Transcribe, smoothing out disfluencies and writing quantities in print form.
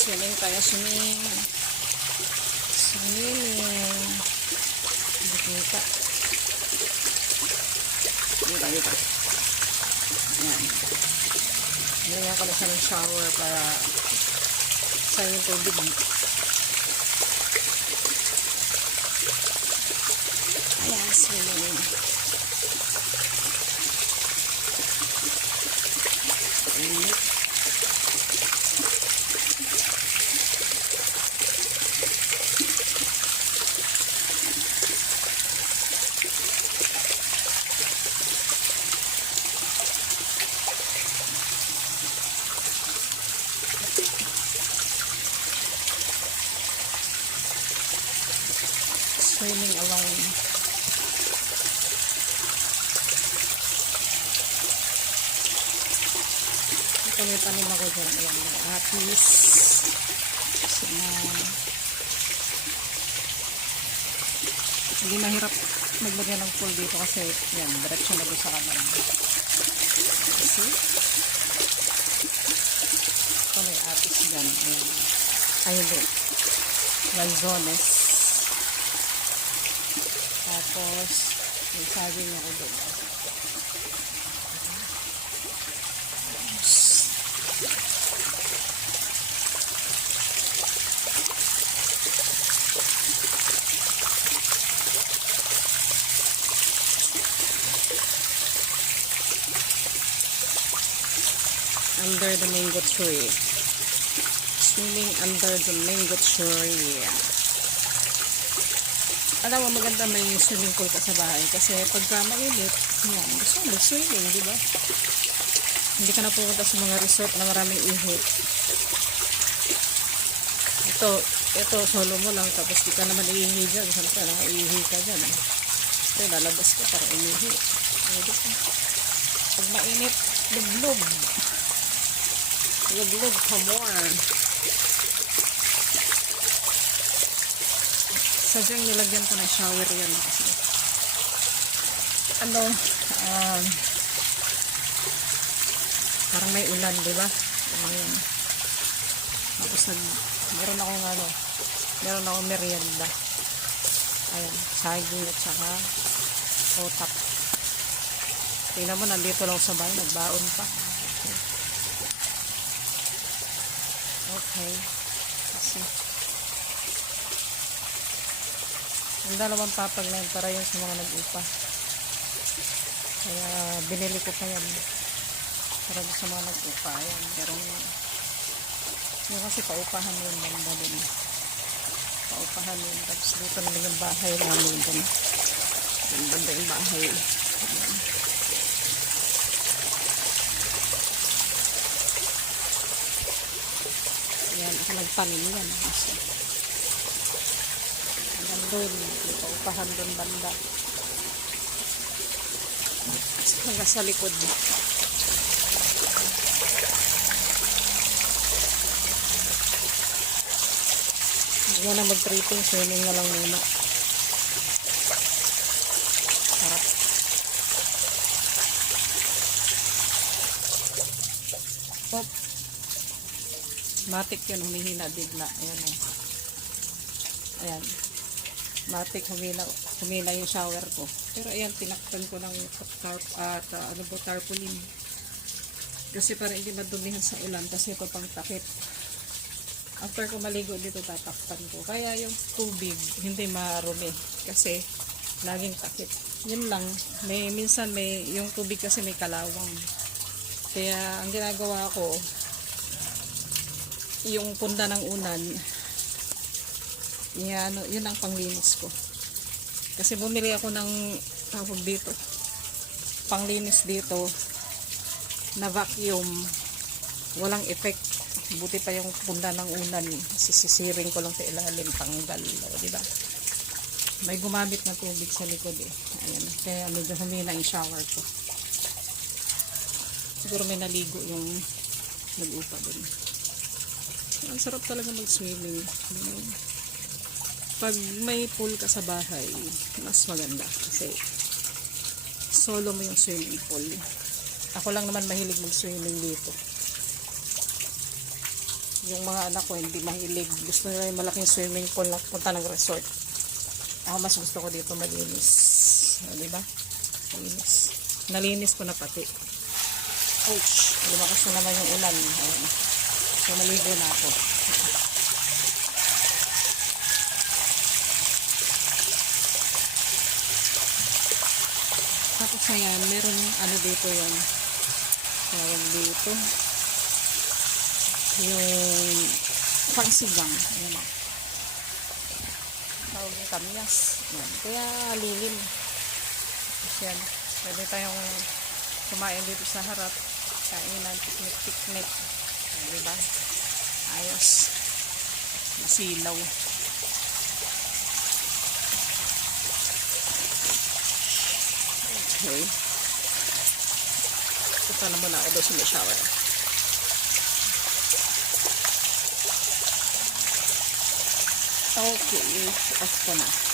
Swimming tayo, swimming. Swimming. Hindi kita. Dito. Yan. Nilagyan ko na siya ng shower para sa yung tubig. Ayan, swimming. Init. Swimming alone. Ito may tanim ako dyan. Ayan, may apis. Hindi mahirap maglagyan ng pool dito kasi yan, diretso na doon sa kanan. See? Ito may apis dyan. Ayan. Ayun din. Lanzones. Tapos, may saging ako doon. Under the mango tree. Swimming under the mango tree. Alam mo, maganda may swimming pool ka sa bahay kasi pagka mainit, yan, gusto mo swimming, di ba? Hindi ka na pumunta sa mga resort na maraming ihi. Ito, solo mo lang, tapos di ka naman iihi dyan. Siyempre, nakaihi ka dyan. Ito, lalabas ka para iihi. Pag mainit, lublog. Lublog ka more. Sadyang nilagyan ko ng shower yan kasi parang may ulan, diba? Tapos meron akong merienda. Ayan, saging at saka otap. Tingnan mo, nandito lang sa bahay, nagbaon pa. Okay. Kasi yung dalawang papag na yun para yun sa mga nag-upa. Kaya binili ko pa yan para sa mga nag-upa. Ayan, pero yung kasi paupahan yun banda din. Paupahan yun. Tapos dito na yung bahay namin dun. Yung banda yung bahay. Ayan. Ayan, ako nagtanim yan. Kasi doon, paupahan doon banda hanggang sa likod. Hindi na mag-tripping, swimming na lang muna. Sarap. Pop. Matik yun, humihina bigla. Ayan o. Ayan. Matik, humila yung shower ko. Pero ayan, tinakpan ko ng tarpaulin. Kasi para hindi madumihan sa ulan kasi ito pang takip. After ko maligo dito, tatakpan ko. Kaya yung tubig, hindi marumi. Kasi laging takip. Yun lang. Minsan yung tubig kasi may kalawang. Kaya ang ginagawa ko, yung punda ng unan, yun ang panglinis ko. Kasi bumili ako ng tawag dito, panglinis dito na vacuum, walang effect. Buti pa yung punda ng unan, sisisiring ko lang sa ilalim, tanggal, diba? May gumamit na tubig sa likod eh. Ayan, kaya medyo humina yung shower ko. Siguro may naligo yung nag-upa dun. Ang sarap talaga mag-swimming. Pag may pool ka sa bahay, mas maganda kasi solo mo yung swimming pool. Ako lang naman mahilig mag-swimming dito. Yung mga anak ko hindi mahilig. Gusto nila yung malaking swimming pool na punta ng resort. Ako mas gusto ko dito malinis. O, diba? Malinis. Nalinis ko na pati. Ouch! Lumakas na naman yung ulan. Ayan. So, maligo na ako. Tapos ayan, meron ano dito yung tawag dito. Yung pangsigang. Ayan. Tawag yung kamyas. Ayan. Kaya lilim. Ayan. Pwede tayong kumain dito sa harap. Kainan, picnic. Diba? Ayos. Masilaw. Okay. Punta na muna ako doon sa may shower. Okay. Off ko na.